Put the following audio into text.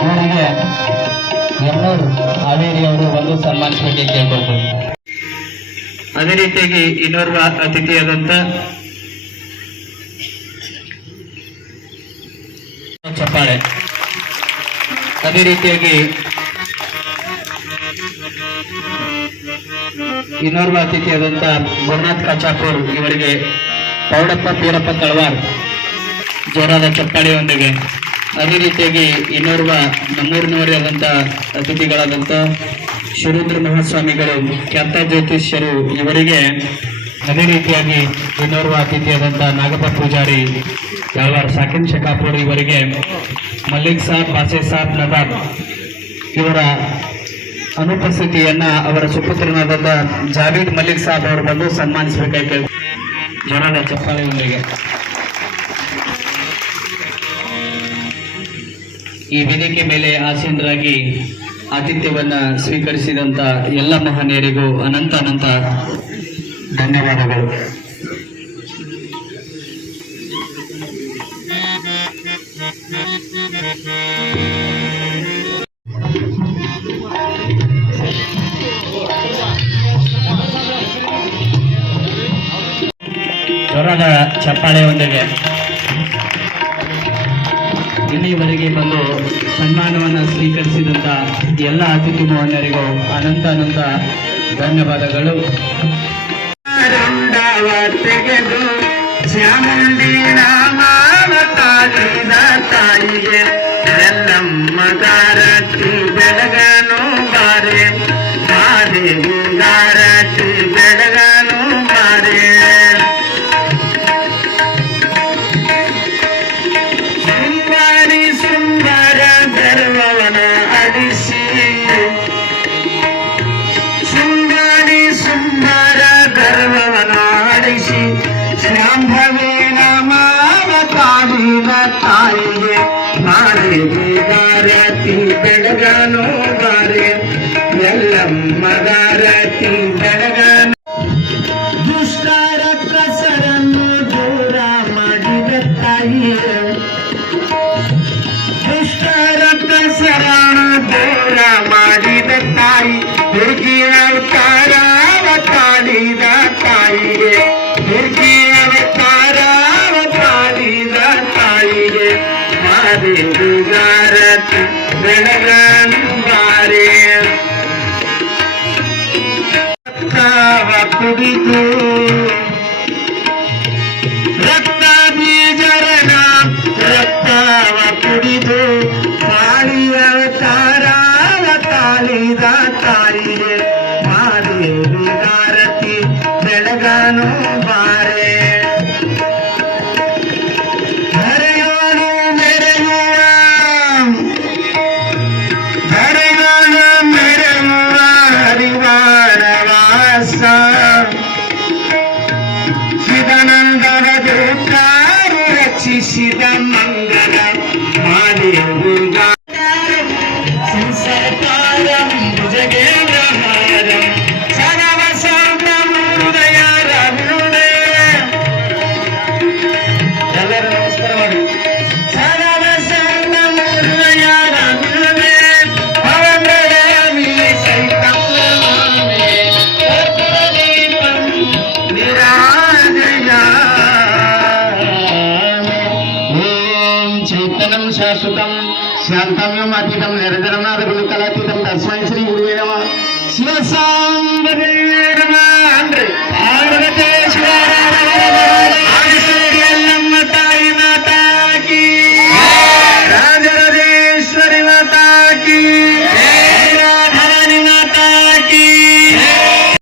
ಇವರಿಗೆ ಎನ್ನೂರು ಹಾವೇರಿ ಅವರು ಒಂದು ಸನ್ಮಾನಿಸಲಿಕ್ಕೆ ಕೇಳ್ಬೋದು ಅದೇ ರೀತಿಯಾಗಿ ಇನ್ನೋರ್ವ ಅತಿಥಿಯಾದಂತ ಚಪ್ಪಾಳೆ. ಅದೇ ರೀತಿಯಾಗಿ ಇನ್ನೋರ್ವ ಅತಿಥಿಯಾದಂತ ಗುರುನಾಥ್ ಕಚಾಪುರ್ ಇವರಿಗೆ ಪೌಡಪ್ಪ ಪೀರಪ್ಪ ತಳವಾರ್ ಜೋರಾದ ಚಪ್ಪಾಳೆಯೊಂದಿಗೆ ಅದೇ ರೀತಿಯಾಗಿ ಇನ್ನೋರ್ವ ನಮ್ಮೂರಿನವರೇ ಆದಂತ ಅತಿಥಿಗಳಾದಂತ ಶಿವರುದ್ರ ಮಹಾಸ್ವಾಮಿಗಳು, ಖ್ಯಾತ ಜ್ಯೋತಿಷ್ಯರು ಇವರಿಗೆ ಅದೇ ರೀತಿಯಾಗಿ ಇನ್ನೋರ್ವ ಅತಿಥಿಯಾದಂತ ನಾಗಪ್ಪ ಪೂಜಾರಿ, ಯಾವಾರ್ ಸಾಕಿನ್ ಶಕಾಪುರ್ ಇವರಿಗೆ, ಮಲ್ಲಿಕ್ ಸಾಬ್ ಬಾಸೆ ಸಾಬ್, ನವಾಬ್ ಇವರ ಅನುಪಸ್ಥಿತಿಯನ್ನ ಅವರ ಸುಪುತ್ರನಾದಂತ ಜಾವೀದ್ ಮಲ್ಲಿಕ್ ಸಾಬ್ ಅವರು ಬಂದು ಸನ್ಮಾನಿಸಬೇಕಾಗಿ ಜೋರಾದ ಚಪ್ಪಾಳೆಯೊಂದಿಗೆ ಈ ವೇದಿಕೆ ಮೇಲೆ ಆಸೀನರಾಗಿ ಆತಿಥ್ಯವನ್ನ ಸ್ವೀಕರಿಸಿದಂತ ಎಲ್ಲ ಮಹನೀಯರಿಗೂ ಅನಂತ ಅನಂತ ಧನ್ಯವಾದಗಳು. ಚಪ್ಪಾಳೆ ಚಪ್ಪಾಳೆಯೊಂದಿಗೆ ಇಲ್ಲಿವರೆಗೆ ಬಂದು ಸನ್ಮಾನವನ್ನು ಸ್ವೀಕರಿಸಿದಂತ ಎಲ್ಲ ಅತಿಥಿ ಮೋಹನರಿಗೂ ಅನಂತ ಅನಂತ ಧನ್ಯವಾದಗಳು. ತಾಯಿಗೆ ಎಲ್ಲಮ್ಮ ಗಾರತಿ ಬೆಳಗನು ದುಷ್ಟರ ಕಸರನ್ನು ದೂರ ಮಾಡಿದ ತಾಯಿಯೇ ದುಷ್ಟರ ಕಸರಣ ದೂರ ಮಾಡಿದ ತಾಯಿ ದುರ್ಗಿ ಅವತಾರವ ತಾಳಿದ ತಾಯಿಗೆ ದುರ್ಗಿ ಅವತಾರವ ತಾಳಿದ ತಾಯಿಗೆ ಮಾದೇವಿ ಗಾರತಿ ಬೆಳಗನು ಕುಡಿದು ರಕ್ತ ಬೀಜರನ ರಕ್ತವ ಕುಡಿದು ತಾಳಿಯ ತಾರಾವ ತಾಳಿದ ತಾಯಿಗೆ ಮಾದೇವಿ ಗಾರತಿ ಬೆಳಗನು ಬಾರೆ ದೂತಾರು ರಕ್ಷಿಸಿದ ಮಂಗಲ ಮಾದೇವಿ ಸಂಸರ್ಕಾರಂ చైతన్యం శాశ్వతం. శాంతమ్యం అతీతం నిరంతరం నాదకులు కళాతీతం తస్మై శ్రీ గురువే నమ. శివసాంబరే